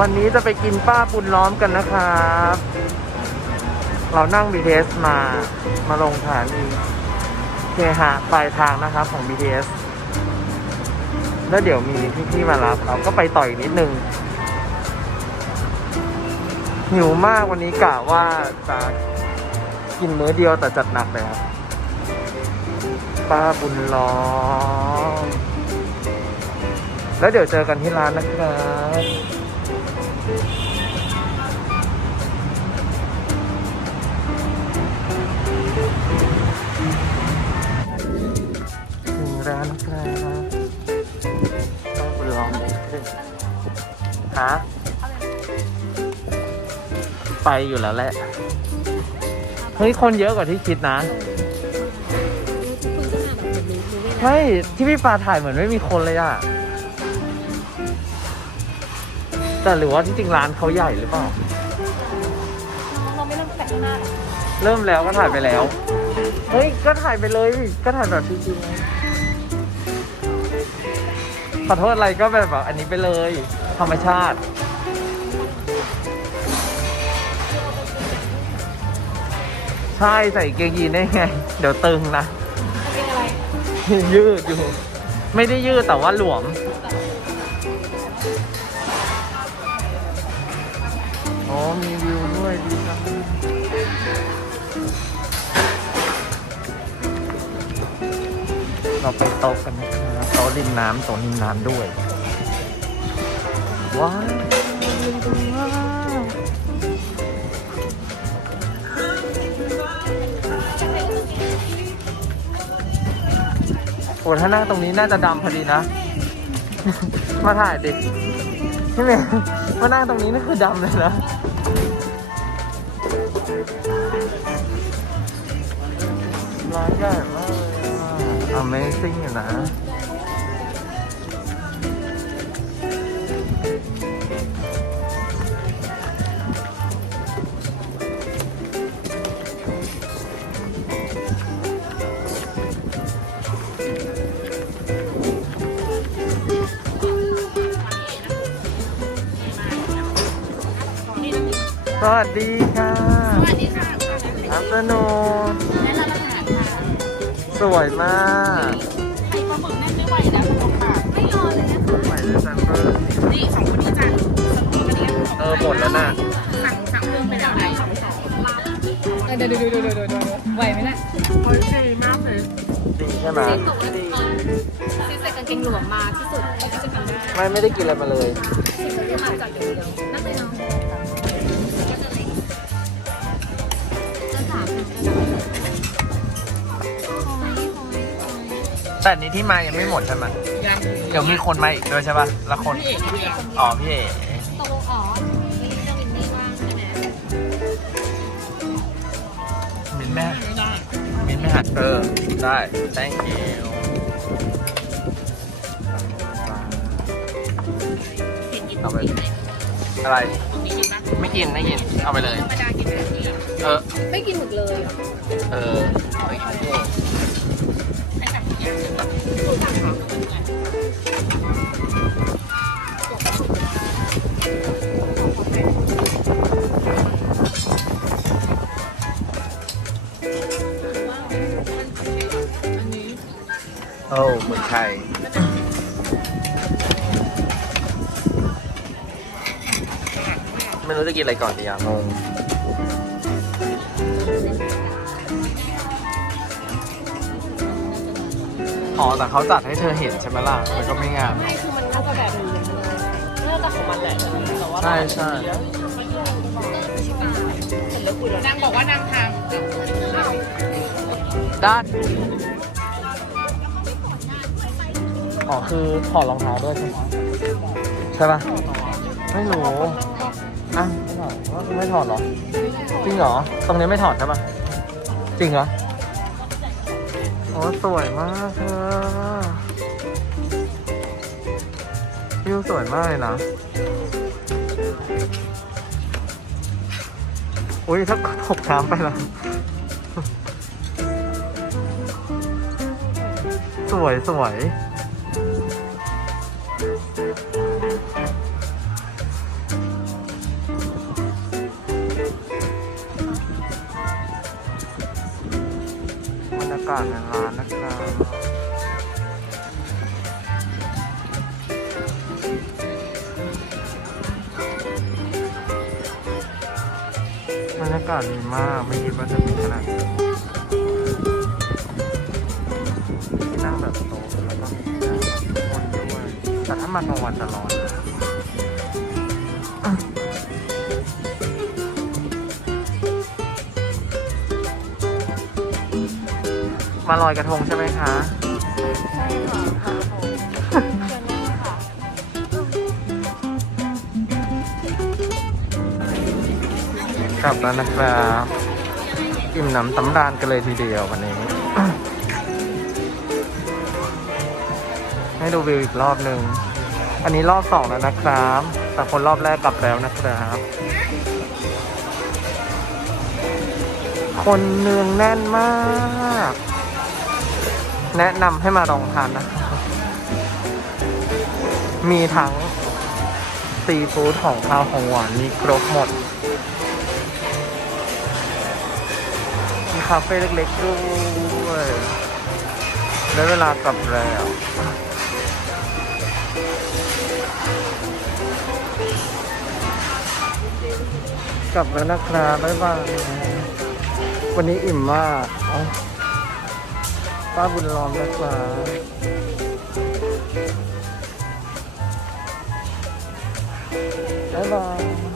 วันนี้จะไปกินป้าปุนล้อมกันนะครับ เรานั่ง BTS มา มาลงสถานีเคหะปลายทางนะครับของ BTS แล้วเดี๋ยวมีพี่ๆมารับ เราก็ไปต่ออีกนิดนึง หิวมากวันนี้กะว่าจะกินมื้อเดียวแต่จัดหนักเลยครับ ป้าบุญล้อมแล้วเดี๋ยวเจอกันที่ร้านนะครับ ถึงร้านนะครับป้าบุญล้อมฮะไปอยู่แล้วแหละ เฮ้ย คนเยอะกว่าที่คิดนะ ไม่ ที่พี่ปาถ่ายเหมือนไม่มีคนเลยอะ แต่หรือว่าที่จริงร้านเขาใหญ่หรือเปล่า เราไม่เริ่มแต่งหน้าหรอเริ่มแล้วก็ถ่ายไปแล้ว เฮ้ย ก็ถ่ายไปเลย ก็ถ่ายแบบจริงๆไงขอโทษอะไรก็แบบแบบอันนี้ไปเลย ธรรมชาติ ใช่ใส่เกงยีนได้ไง เดี๋ยวตึงนะ เป็นอะไร ยืดอยู่ ไม่ได้ยืดแต่ว่าหลวม มีวิวด้วยดีจังเราไปโต๊ะกันนะครับโต๊ะริมน้ำโต๊ะริมน้ำด้วย ว้าวโอ้ถ้านั่งตรงนี้น่าจะดำพอดีนะ มาถ่ายดิพี่เมย์มานั่งตรงนี้นี่คือดำเลยนะ ร้านใหญ่มากเลยอะ Amazing อยู่นะสวัสดีค่ะสวัสดีค่ะอัปโนและเราอาหารค่ะ สวยมากไข่ปลาหมึกแน่นไม่ไหวแล้วคุณลงค่ะไม่รอเลยนะคะใหม่เลยซันเบอร์นี่สองคนนี้จ้ะสองคนนี้เออหมดแล้วน่ะสั่งสั่งเพิ่มไปแล้วไหนสองสองเดี๋ยวเดี๋ยวเดี๋ยวเดี๋ยวเดี๋ยวไหวไหมล่ะเฮ้ยดีมากเลยดีใช่ไหมซีใส่กางเกงหลวมมาที่สุดที่จะทำได้ไม่ไม่ได้กินอะไรมาเลยซีใส่มาจากเดียว แต่อันนี้ที่มายังไม่หมดใช่ไหมยังเดี๋ยวมีคนมาอีกด้วยใช่ป่ะแล้วคน พี่เอกพี่เอกอ๋อพี่เอ๋ตกลงอ๋อนี่เจ้าวินนี่ว่างใช่ไหมมินแม่ไม่ได้มินไม่หัดเออได้ thank you เห็นกินเอาไปกินไหมอะไรมีกินปะไม่กินไม่กิน เอาไปเลย ธรรมดากินแบบนี้เออ ไม่กินหมึกเลยเหรอ เอางเลยปะทุกอย่างค่ะอันนี้โอ้หมือนไข่ไม่รู้จะกินอะไรก่อนดีอะ อ๋อแต่เขาจัดให้เธอเห็นใช่ไหมล่ะมันก็ไม่งามไม่คือมันน่าจะแบบน่าจะของมันแหละแต่ว่าใช่ใช่นางบอกว่านางทด้านอ๋อคือถอดรองเท้าด้วยใช่ไหมใช่ปะไม่รู้อะไม่ถอดว่าไม่ถอดเหรอจริงเหรอตรงนี้ไม่ถอดใช่ปะจริงเหรอโอ้สวยมากเธอวิวสวยมากเลยนะ อุ้ยถ้าตกน้ำไปแล้วสวยสวย รยากาศในร้านนะครับบรรยากาศดีมากไม่คิดว่าจะมีขนาดนี้ที่นั่งแบบโต๊ะแล้วก็มีที่นั่งคนด้วยแต่ถ้ามากลางวันจะร้อนนะ มาลอยกระทงใช่ไหมคะ ใช่ค่ะค่ะผมเชิญนั่งค่ะกลับแล้วนะครับอิ่มหนำสำราญกันเลยทีเดียววันนี้ ให้ดูวิวอีกรอบหนึ่ง อันนี้รอบสองแล้วนะครับ แต่คนรอบแรกกลับแล้วนะครับ คนเนืองแน่นมาก แนะนำให้มาลองทานนะ มีทั้งซีฟู้ดของข้าวของหวานมีครบหมด มีคาเฟ่เล็กๆด้วยได้เวลากลับแล้วกลับแล้วนะครับบ๊ายบายวันนี้อิ่มมากเอ้า ป้าบุญรอมนะครับบ๊ายบาย